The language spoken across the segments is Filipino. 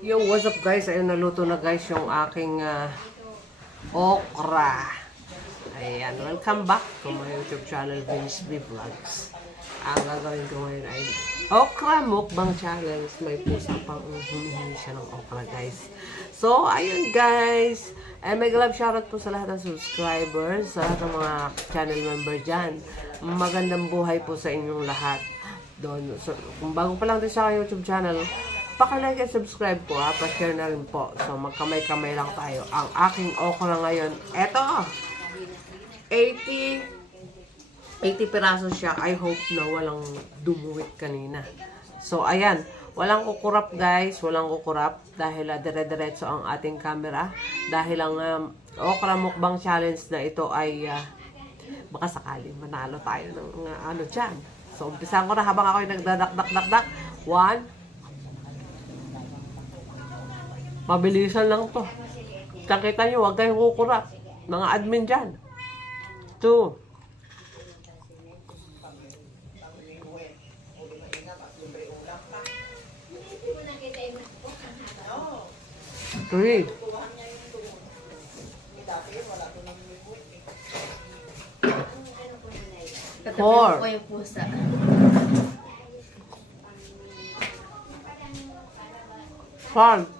Yo, what's up guys? Ayun, naluto na guys yung aking ah, okra. Ayan, welcome back to my YouTube channel, Vince B Vlogs. Ang gagawin ko ngayon ay okra mukbang challenge. May pusa pang humihingi siya ng okra guys. So, ayun guys. And may love shoutout po sa lahat ng subscribers, sa lahat ng mga channel member dyan. Magandang buhay po sa inyong lahat doon. So, kung bago pa lang din sa YouTube channel, paka-like and subscribe po ha, pa-share na rin po. So, magkamay-kamay lang tayo. Ang aking okra ngayon, eto! 80 80 piraso siya. I hope na walang dumuwit kanina. So, ayan. Walang kukurap, guys. Walang kukurap. Dahil uh, dire-diretso ang ating camera. Dahil ang um, okra mukbang challenge na ito ay uh, baka sakaling manalo tayo ng uh, ano dyan. So, umpisan ko na habang ako yung nagdadak-dak-dak-dak. One. Mabilisan lang to. Kakita nyo, huwag kayong kukurap. Mga admin dyan. Two. Three. Four. Five.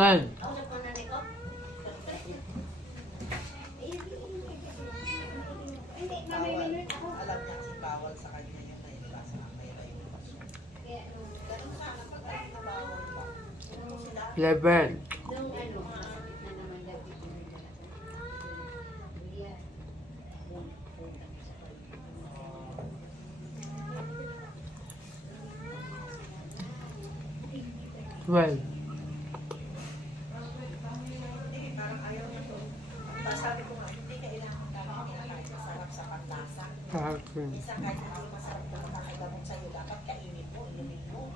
Ten. Eleven. Hmm. Isa kahit ang masarap na makakagamot sa'yo, dapat kainin mo, inumin mo.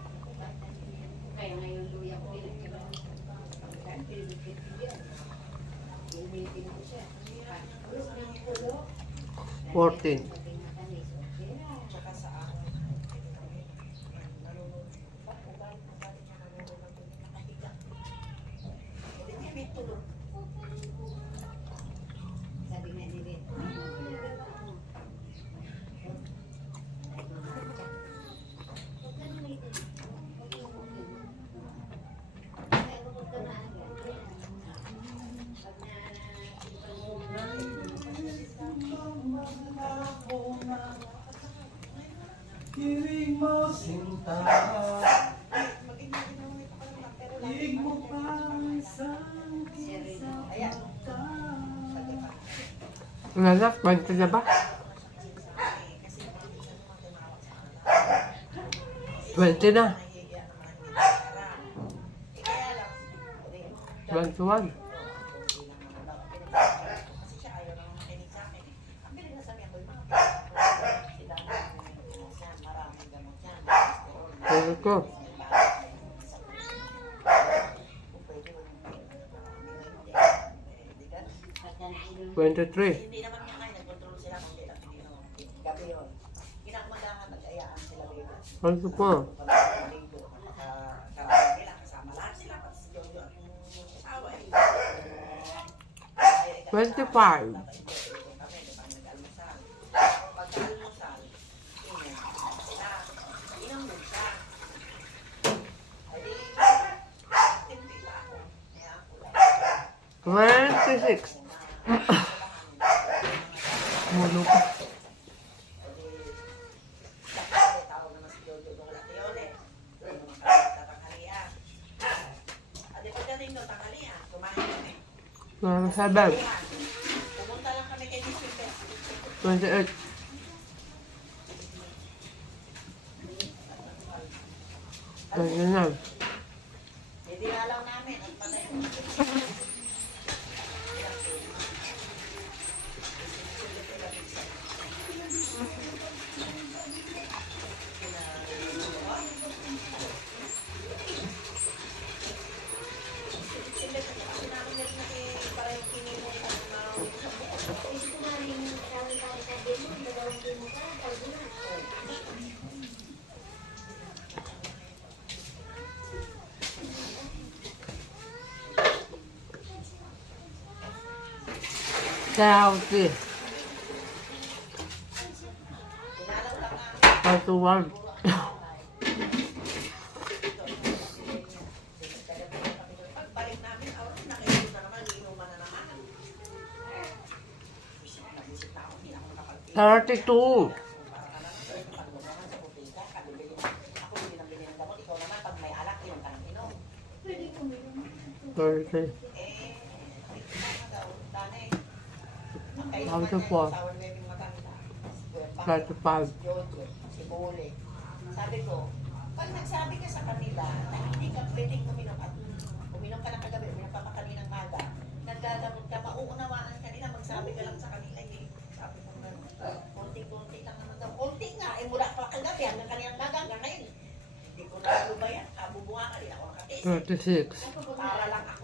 Kaya ngayon luya ko pinagkaroon. Kaya pinagkaroon yan. Inumin ko siya. 14. Mo sinta Iig mo pa isang kisa Nasa, twenty na ba? Twenty na. Twenty-one. Twenty-two. Twenty-three. Hindi naman niya ngayon, nag-control 26. Mulo ko. Ano sa bag? 28. Ayun na. Healthy. Dinalaw lang namin. Part 1. Pang, 35. si Jojo, si Bole. Sabi ko, pag nagsabi ka sa kanila na hindi ka pwedeng uminom at uminom ka ng kagabi, uminom ka pa kaninang maga, naggagamot ka, mauunawaan ka nila, magsabi ka lang sa kanila eh. Sabi ko na, konti-konti lang naman daw. Konti nga, eh mula pa kagabi hanggang kaninang maga, hanggang ngayon. Hindi ko na ano ba yan, kabubunga ka rin ako nakatisi. 36. Para lang. Ako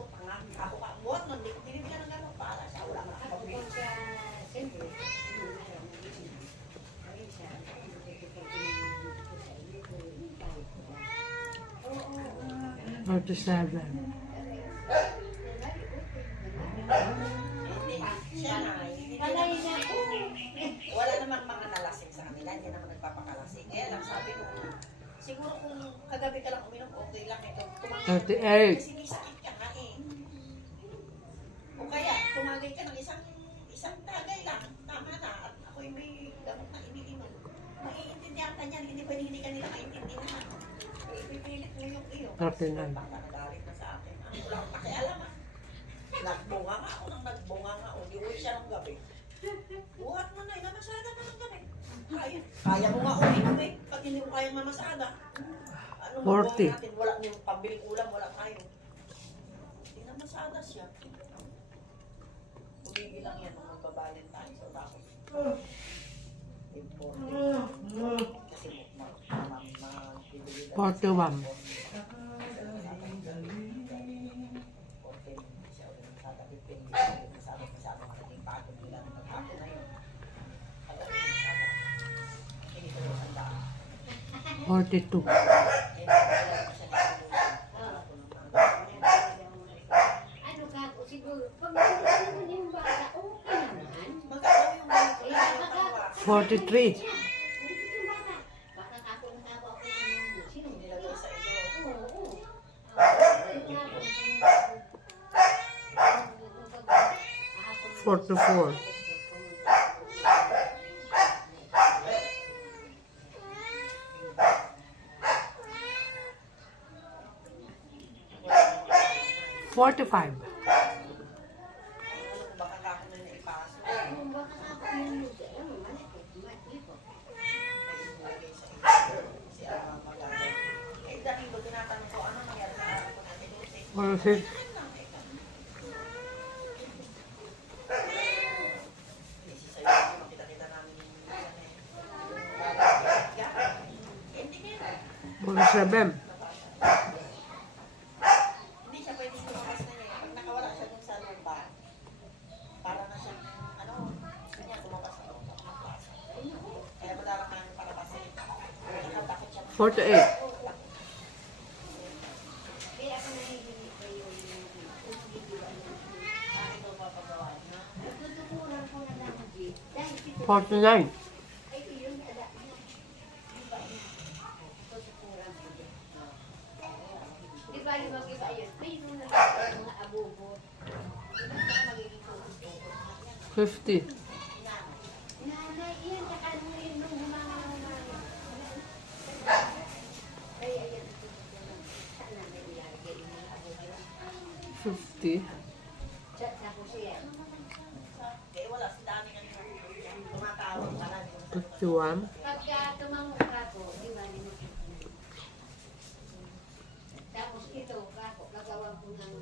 47. Wala naman mga nalasing sa kanila, hindi naman nagpapakalasing. Kaya lang sabi ko, siguro kung kagabi ka lang uminom, okay lang ito. 38. Eh. O kaya, tumagay ka ng isang isang tagay lang, tama na. At ako'y may gamot iniinom. Maiintindihan ka niyan, hindi pwede nila maintindihan. 39. Nagbunga nga, unang nagbunga nga, o, diuwi siya ng gabi. Buhat mo na, mamasada na ng gabi. Kaya, kaya mo nga uwi kami. Pag hindi mo kaya mamasada, ano mo natin, wala mo yung pambili ulam, wala tayo. Hindi na masada siya. Umigil lang yan, magbabalin tayo sa tapos. Important. Kasi mag-ibigil 41. Ma, bibili na- 41.42. Ano ka, o siguro, pag nakita mo yung bata, okay naman. 43. Baka ako natawa ako ng sino? Oo. 44. Forty-five. Forty-six. Forty-seven. Hindi 4 to 8. Forty-nine. 250. Fifty-one. Tapos ito, kako, gagawin ko ng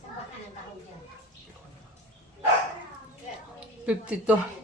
sa baka ng tao dyan. Fifty-two.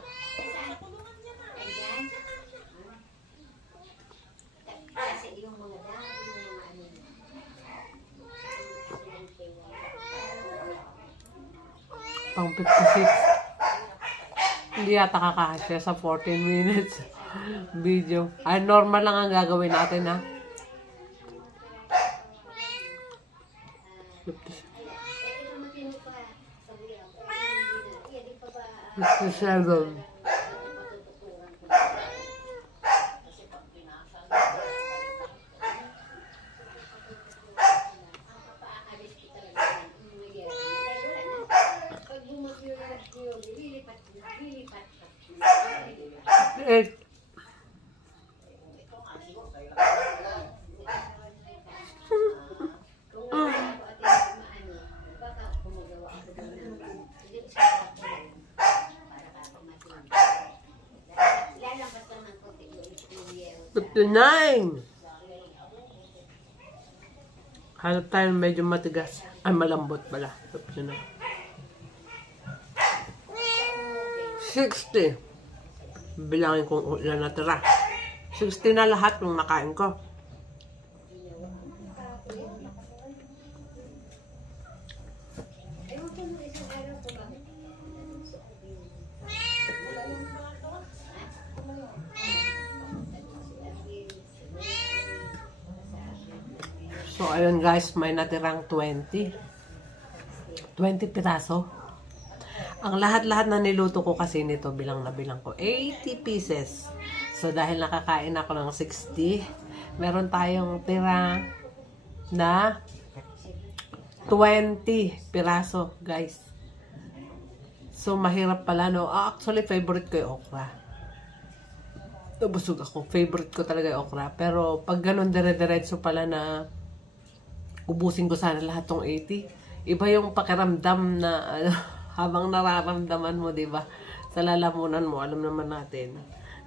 Hindi yata kakasya sa 14 minutes video. Ay, normal lang ang gagawin natin, ha? 56. Eh, ito matino pa sa buyaw. Eh, hindi pa ba 57. patutukuran ko? Kasi pag pinasan, Ang papaalis ko talaga yan. Yung mayroon. Dahil wala na. Pag bumagyo yung yun, lilipat, lilipat ka. Lilipat. Eight. ito nga, siguro kayo lang. Kung wala ako at hindi maano, baka gumagawa ako doon ng hindi ko sa kwarto lang. Para ka matindi. Lalabas lang ng konti yung yung 59. Hanap tayo medyo matigas. Ay, malambot pala. 59. 60. Bilangin kung ilan natira. 60 na lahat ng nakain ko. Ewan ko nung isang araw ko ba? So, ayun guys, may natirang 20. 20 piraso. Ang lahat-lahat na niluto ko kasi nito, bilang na bilang ko, 80 pieces. So, dahil nakakain ako ng 60, meron tayong tira na 20 piraso, guys. So, mahirap pala, no? Ah, actually, favorite ko yung okra. Nabusog ako. Favorite ko talaga yung okra. Pero, pag ganun dire-diretso pala na ubusin ko sana lahat tong 80. Iba yung pakiramdam na ano, habang nararamdaman mo, di ba? Sa lalamunan mo, alam naman natin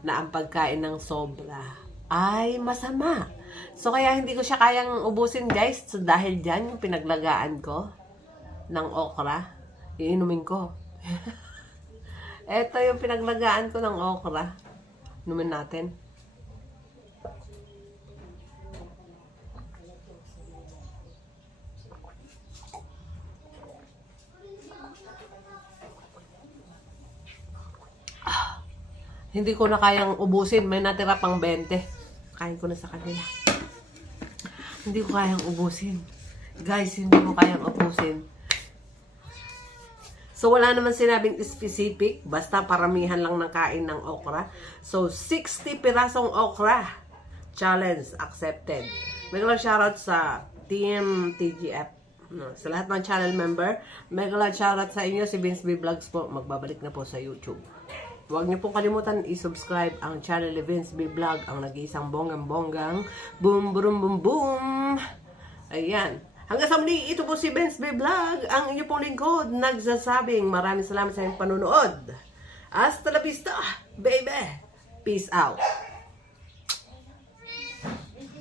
na ang pagkain ng sobra ay masama. So, kaya hindi ko siya kayang ubusin, guys. So, dahil dyan, yung pinaglagaan ko ng okra, iinumin ko. Ito yung pinaglagaan ko ng okra. Inumin natin. Hindi ko na kayang ubusin. May natira pang 20. Kain ko na sa kanila. Hindi ko kayang ubusin. Guys, hindi ko kayang ubusin. So, wala naman sinabing specific. Basta paramihan lang ng kain ng okra. So, 60 pirasong okra. Challenge accepted. Mega shoutout sa Team TGF. No, sa lahat ng channel member, mega shoutout sa inyo si Vince B Vlogs po. Magbabalik na po sa YouTube. Huwag niyo pong kalimutan i-subscribe ang channel ni Vince Vlog, ang nag-iisang bonggang-bonggang boom boom boom boom. Ayan. Hanggang sa muli, ito po si Vince B Vlog, ang inyo pong lingkod, nagsasabing maraming salamat sa inyong panunood. Hasta la vista, baby. Peace out.